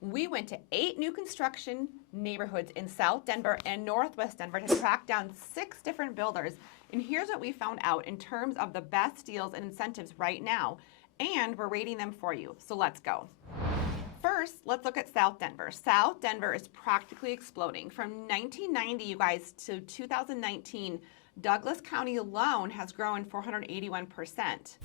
We went to 8 new construction neighborhoods in South Denver and Northwest Denver to track down 6 different builders. And here's what we found out in terms of the best deals and incentives right now. And we're rating them for you. So let's go. First, let's look at South Denver. South Denver is practically exploding. From 1990, you guys, to 2019, Douglas County alone has grown 481%.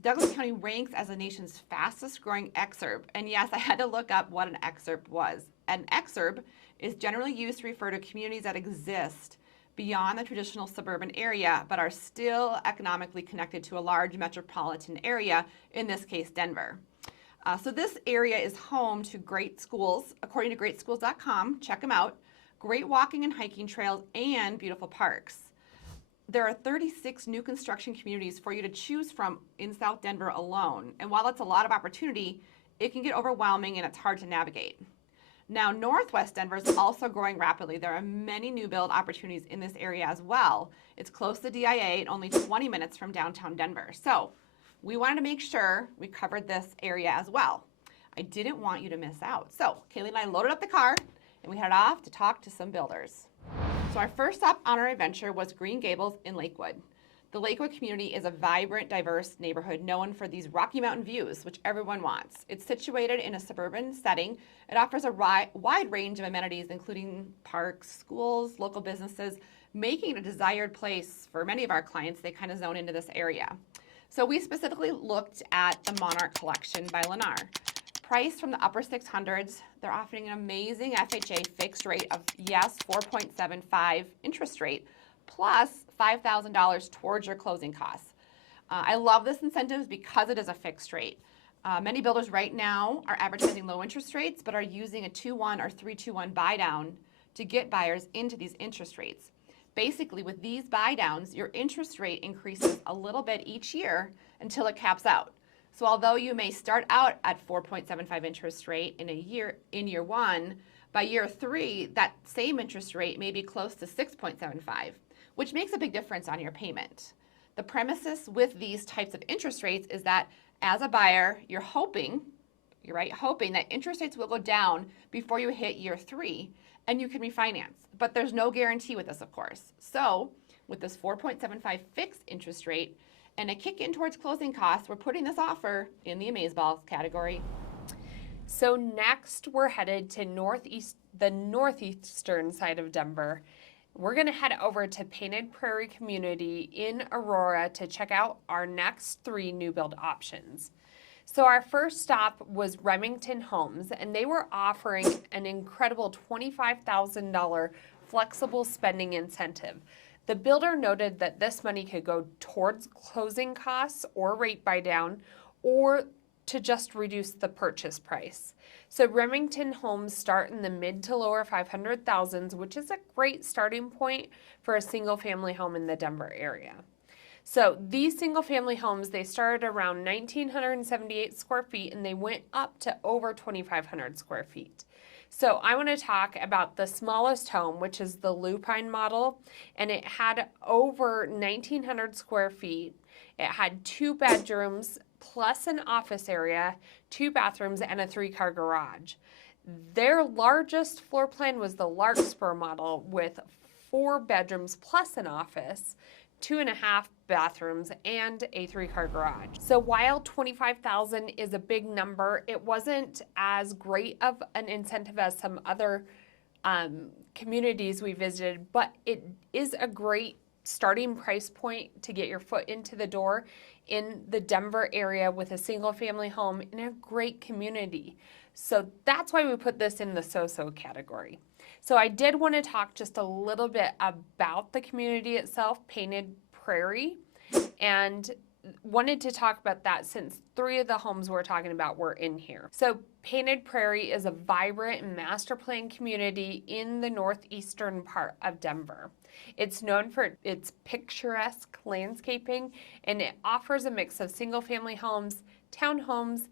Douglas County ranks as the nation's fastest growing exurb. And yes, I had to look up what an exurb was. An exurb is generally used to refer to communities that exist beyond the traditional suburban area, but are still economically connected to a large metropolitan area, in this case, Denver. So this area is home to great schools, according to greatschools.com. Check them out. Great walking and hiking trails and beautiful parks. There are 36 new construction communities for you to choose from in South Denver alone. And while it's a lot of opportunity, it can get overwhelming and it's hard to navigate. Now, Northwest Denver is also growing rapidly. There are many new build opportunities in this area as well. It's close to DIA and only 20 minutes from downtown Denver. So we wanted to make sure we covered this area as well. I didn't want you to miss out. So Kaylee and I loaded up the car and we headed off to talk to some builders. So our first stop on our adventure was Green Gables in Lakewood. The Lakewood community is a vibrant, diverse neighborhood known for these Rocky Mountain views, which everyone wants. It's situated in a suburban setting. It offers a wide range of amenities, including parks, schools, local businesses, making it a desired place for many of our clients. They kind of zone into this area. So we specifically looked at the Monarch Collection by Lennar. Priced from the upper 600s, they're offering an amazing FHA fixed rate of, yes, 4.75 interest rate, plus $5,000 towards your closing costs. I love this incentive because it is a fixed rate. Many builders right now are advertising low interest rates, but are using a 2-1 or 3-2-1 buy down to get buyers into these interest rates. Basically, with these buy downs, your interest rate increases a little bit each year until it caps out. So although you may start out at 4.75 interest rate in year 1, by year 3, that same interest rate may be close to 6.75, which makes a big difference on your payment. The premises with these types of interest rates is that as a buyer, you're hoping that interest rates will go down before you hit year 3 and you can refinance. But there's no guarantee with this, of course. So with this 4.75 fixed interest rate and a kick in towards closing costs, we're putting this offer in the Amazeballs category. So next we're headed to the northeastern side of Denver. We're gonna head over to Painted Prairie Community in Aurora to check out our next 3 new build options. So our first stop was Remington Homes, and they were offering an incredible $25,000 flexible spending incentive. The builder noted that this money could go towards closing costs or rate buy down, or to just reduce the purchase price. So Remington Homes start in the mid to lower 500,000s, which is a great starting point for a single family home in the Denver area. So these single family homes, they started around 1,978 square feet and they went up to over 2,500 square feet. So I want to talk about the smallest home, which is the Lupine model, and it had over 1,900 square feet. It had 2 bedrooms plus an office area, 2 bathrooms, and a 3-car garage. Their largest floor plan was the Larkspur model with 4 bedrooms plus an office, 2.5 bathrooms, and a 3-car garage. So while $25,000 is a big number, it wasn't as great of an incentive as some other communities we visited, but it is a great starting price point to get your foot into the door in the Denver area with a single family home in a great community. So that's why we put this in the so-so category. So I did want to talk just a little bit about the community itself, Painted Prairie, and wanted to talk about that since 3 of the homes we're talking about were in here. So Painted Prairie is a vibrant master plan community in the northeastern part of Denver. It's known for its picturesque landscaping, and it offers a mix of single-family homes, townhomes,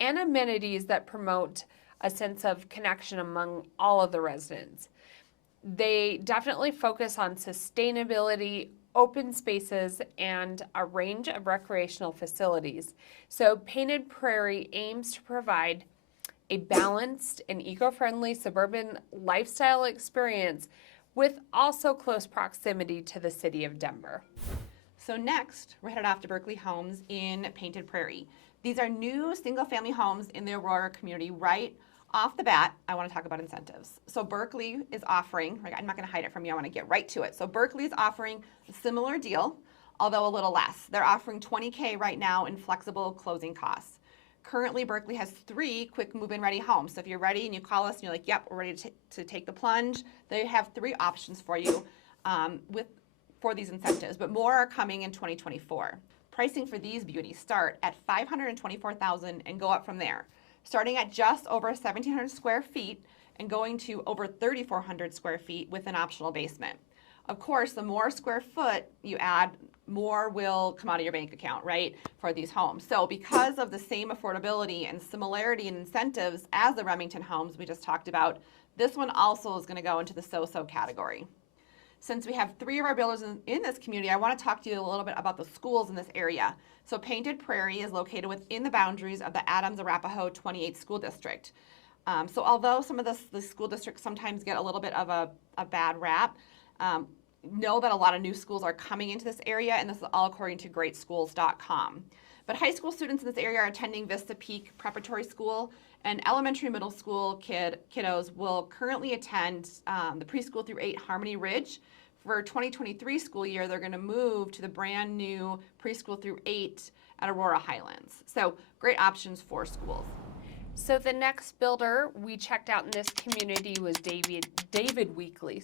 and amenities that promote a sense of connection among all of the residents. They definitely focus on sustainability, open spaces, and a range of recreational facilities. So Painted Prairie aims to provide a balanced and eco-friendly suburban lifestyle experience with also close proximity to the city of Denver. So next, we're headed off to Berkeley Homes in Painted Prairie. These are new single-family homes in the Aurora community. Right off the bat, I want to talk about incentives. So Berkeley is offering, I'm not going to hide it from you, I want to get right to it. So Berkeley is offering a similar deal, although a little less. They're offering $20,000 right now in flexible closing costs. Currently, Berkeley has 3 quick move-in ready homes. So if you're ready and you call us and you're like, yep, we're ready to take the plunge, they have 3 options for you for these incentives, but more are coming in 2024. Pricing for these beauties start at $524,000 and go up from there, starting at just over 1,700 square feet and going to over 3,400 square feet with an optional basement. Of course, the more square foot you add, more will come out of your bank account, right, for these homes. So because of the same affordability and similarity in incentives as the Remington homes we just talked about, this one also is going to go into the so-so category. Since we have 3 of our builders in this community, I want to talk to you a little bit about the schools in this area. So Painted Prairie is located within the boundaries of the Adams-Arapahoe 28th School District. So although some of the school districts sometimes get a little bit of a bad rap, know that a lot of new schools are coming into this area, and this is all according to greatschools.com. But high school students in this area are attending Vista Peak Preparatory School, and elementary and middle school kiddos will currently attend the preschool through 8 Harmony Ridge. For 2023 school year, they're going to move to the brand new preschool through 8 at Aurora Highlands. So great options for schools. So the next builder we checked out in this community was David Weekly,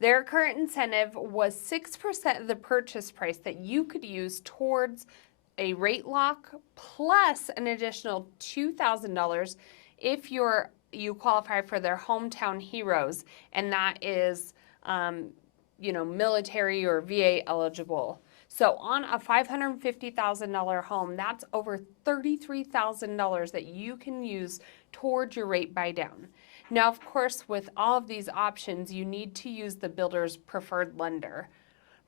Their current incentive was 6% of the purchase price that you could use towards a rate lock plus an additional $2,000 if you qualify for their Hometown Heroes, and that is military or VA eligible. So on a $550,000 home, that's over $33,000 that you can use towards your rate buy down. Now, of course, with all of these options, you need to use the builder's preferred lender.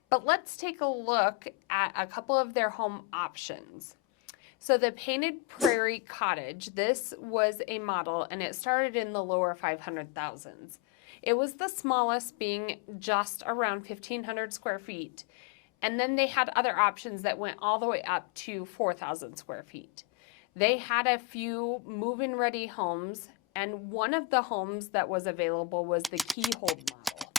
But let's take a look at a couple of their home options. So the Painted Prairie Cottage, this was a model, and it started in the lower 500,000s. It was the smallest, being just around 1,500 square feet. And then they had other options that went all the way up to 4,000 square feet. They had a few move-in ready homes, and one of the homes that was available was the Keyhold model.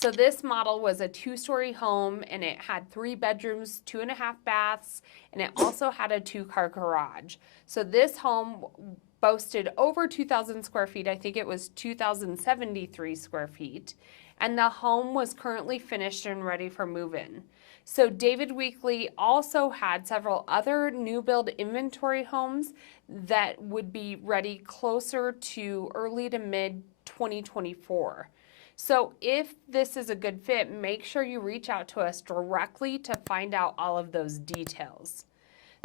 So this model was a 2-story home, and it had 3 bedrooms, 2.5 baths, and it also had a 2-car garage. So this home boasted over 2,000 square feet. I think it was 2,073 square feet. And the home was currently finished and ready for move-in. So David Weekly also had several other new build inventory homes that would be ready closer to early to mid 2024. So if this is a good fit, make sure you reach out to us directly to find out all of those details.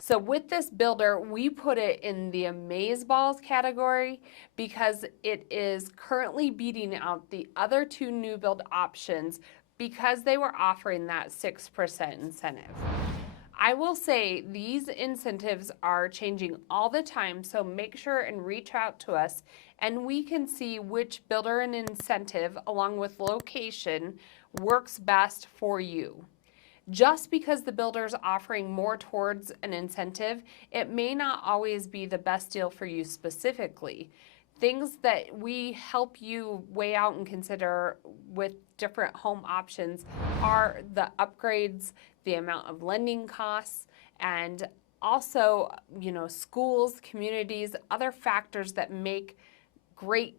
So with this builder, we put it in the amazeballs category because it is currently beating out the other 2 new build options because they were offering that 6% incentive. I will say these incentives are changing all the time, so make sure and reach out to us and we can see which builder and incentive along with location works best for you. Just because the builder's offering more towards an incentive, it may not always be the best deal for you specifically. Things that we help you weigh out and consider with different home options are the upgrades, the amount of lending costs, and also, schools, communities, other factors that make great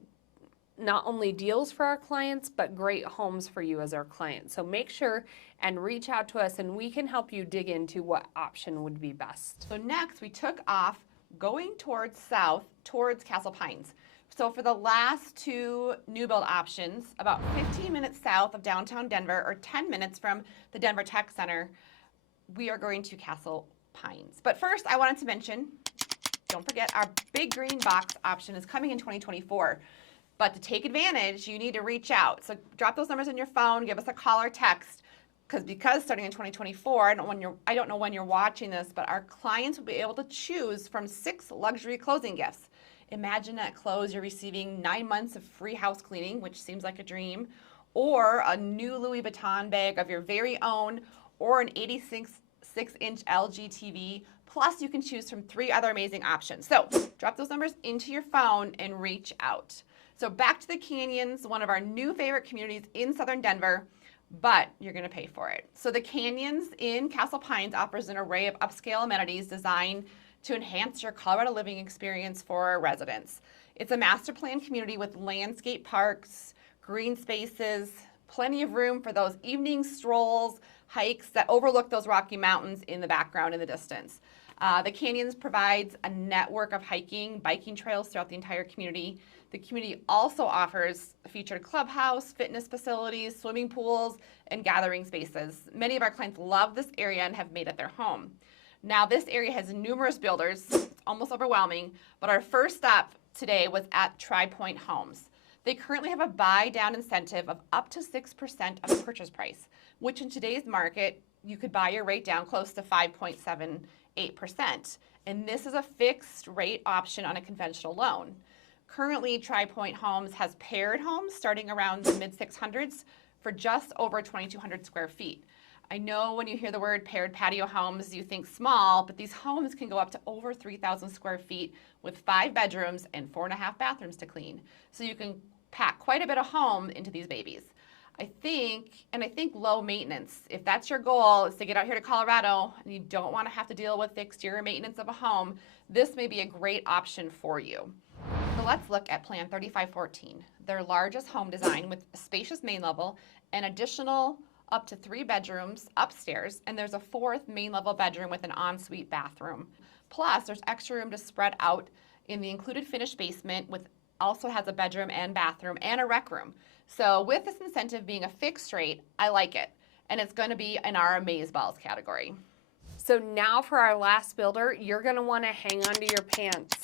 not only deals for our clients, but great homes for you as our client. So make sure and reach out to us and we can help you dig into what option would be best. So next we took off going towards south, towards Castle Pines. So for the last 2 new build options, about 15 minutes south of downtown Denver or 10 minutes from the Denver Tech Center, we are going to Castle Pines. But first I wanted to mention, don't forget, our big green box option is coming in 2024. But to take advantage, you need to reach out. So drop those numbers in your phone, give us a call or text, because starting in 2024, I don't know when you're watching this, but our clients will be able to choose from 6 luxury closing gifts, Imagine at close you're receiving 9 months of free house cleaning, which seems like a dream, or a new Louis Vuitton bag of your very own, or an 86-inch LG TV. Plus, you can choose from 3 other amazing options. So drop those numbers into your phone and reach out. So back to the Canyons, one of our new favorite communities in southern Denver, but you're going to pay for it. So the Canyons in Castle Pines offers an array of upscale amenities designed to enhance your Colorado living experience for our residents. It's a master plan community with landscape parks, green spaces, plenty of room for those evening strolls, hikes that overlook those Rocky Mountains in the background in the distance. The Canyons provides a network of hiking, biking trails throughout the entire community. The community also offers a featured clubhouse, fitness facilities, swimming pools, and gathering spaces. Many of our clients love this area and have made it their home. Now, this area has numerous builders, it's almost overwhelming, but our first stop today was at Tri-Point Homes. They currently have a buy-down incentive of up to 6% of the purchase price, which in today's market, you could buy your rate down close to 5.78%. And this is a fixed rate option on a conventional loan. Currently, Tri-Point Homes has paired homes starting around the mid-600s for just over 2,200 square feet. I know when you hear the word paired patio homes, you think small, but these homes can go up to over 3,000 square feet with 5 bedrooms and 4.5 bathrooms to clean. So you can pack quite a bit of home into these babies. I think low maintenance. If that's your goal, is to get out here to Colorado and you don't want to have to deal with the exterior maintenance of a home, this may be a great option for you. So let's look at Plan 3514, their largest home design with a spacious main level and additional up to 3 bedrooms upstairs, and there's a 4th main level bedroom with an ensuite bathroom. Plus, there's extra room to spread out in the included finished basement, with also has a bedroom and bathroom and a rec room. So with this incentive being a fixed rate, I like it, and it's going to be in our amazeballs category. So now for our last builder, you're going to want to hang on to your pants.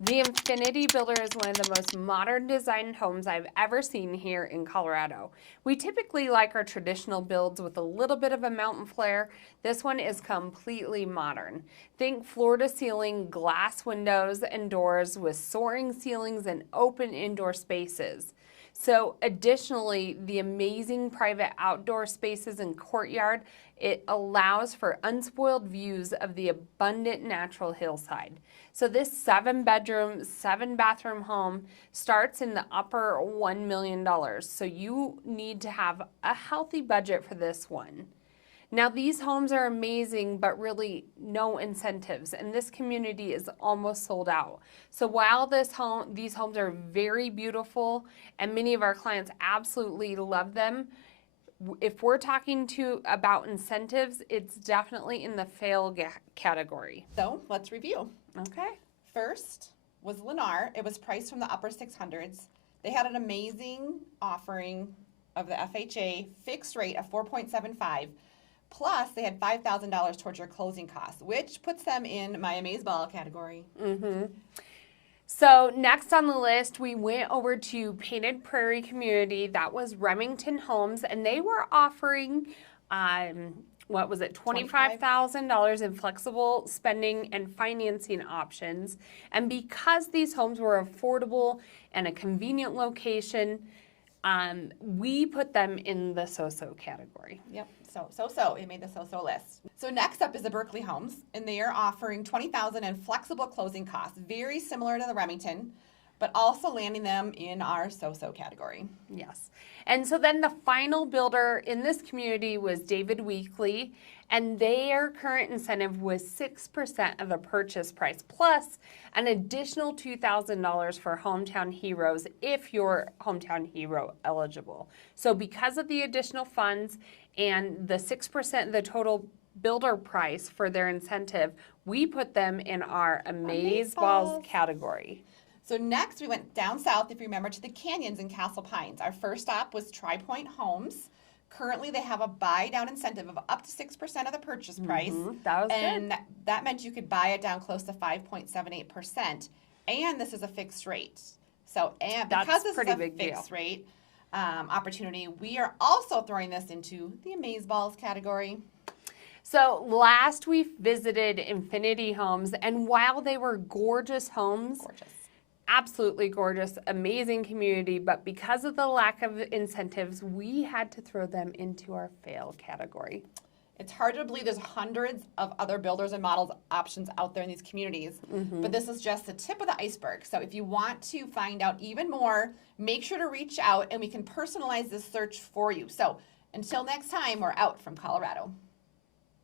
The Infinity Builder is one of the most modern designed homes I've ever seen here in Colorado. We typically like our traditional builds with a little bit of a mountain flair. This one is completely modern. Think floor-to-ceiling glass windows and doors with soaring ceilings and open indoor spaces. So additionally, the amazing private outdoor spaces and courtyard, it allows for unspoiled views of the abundant natural hillside. So this 7-bedroom, 7-bathroom home starts in the upper $1 million. So you need to have a healthy budget for this one. Now these homes are amazing, but really no incentives, and this community is almost sold out. So while these homes are very beautiful and many of our clients absolutely love them, if we're talking about incentives, it's definitely in the fail category. So let's review. Okay. First was Lennar. It was priced from the upper 600s. They had an amazing offering of the FHA fixed rate of 4.75. Plus, they had $5,000 towards your closing costs, which puts them in my amazeball category. Mm-hmm. So next on the list, we went over to Painted Prairie Community. That was Remington Homes, and they were offering, what was it, $25,000 in flexible spending and financing options. And because these homes were affordable and a convenient location, we put them in the so-so category. Yep. So it made the so-so list. So next up is the Berkeley Homes, and they are offering $20,000 in flexible closing costs, very similar to the Remington, but also landing them in our so-so category. Yes. And so then the final builder in this community was David Weekley, and their current incentive was 6% of the purchase price, plus an additional $2,000 for Hometown Heroes if you're Hometown Hero eligible. So because of the additional funds and the 6% of the total builder price for their incentive, we put them in our Amazeballs category. So next we went down south, if you remember, to the Canyons in Castle Pines. Our first stop was Tri-Point Homes. Currently they have a buy down incentive of up to 6% of the purchase price. That was and good. that meant you could buy it down close to 5.78%. And this is a fixed rate. So because this is a fixed rate opportunity, we are also throwing this into the Amazeballs category. So last we visited Infinity Homes, and while they were gorgeous homes, absolutely gorgeous, amazing community, but because of the lack of incentives, we had to throw them into our fail category. It's hard to believe there's hundreds of other builders and models options out there in these communities, but this is just the tip of the iceberg. So if you want to find out even more, make sure to reach out and we can personalize this search for you. So until next time, we're out from Colorado.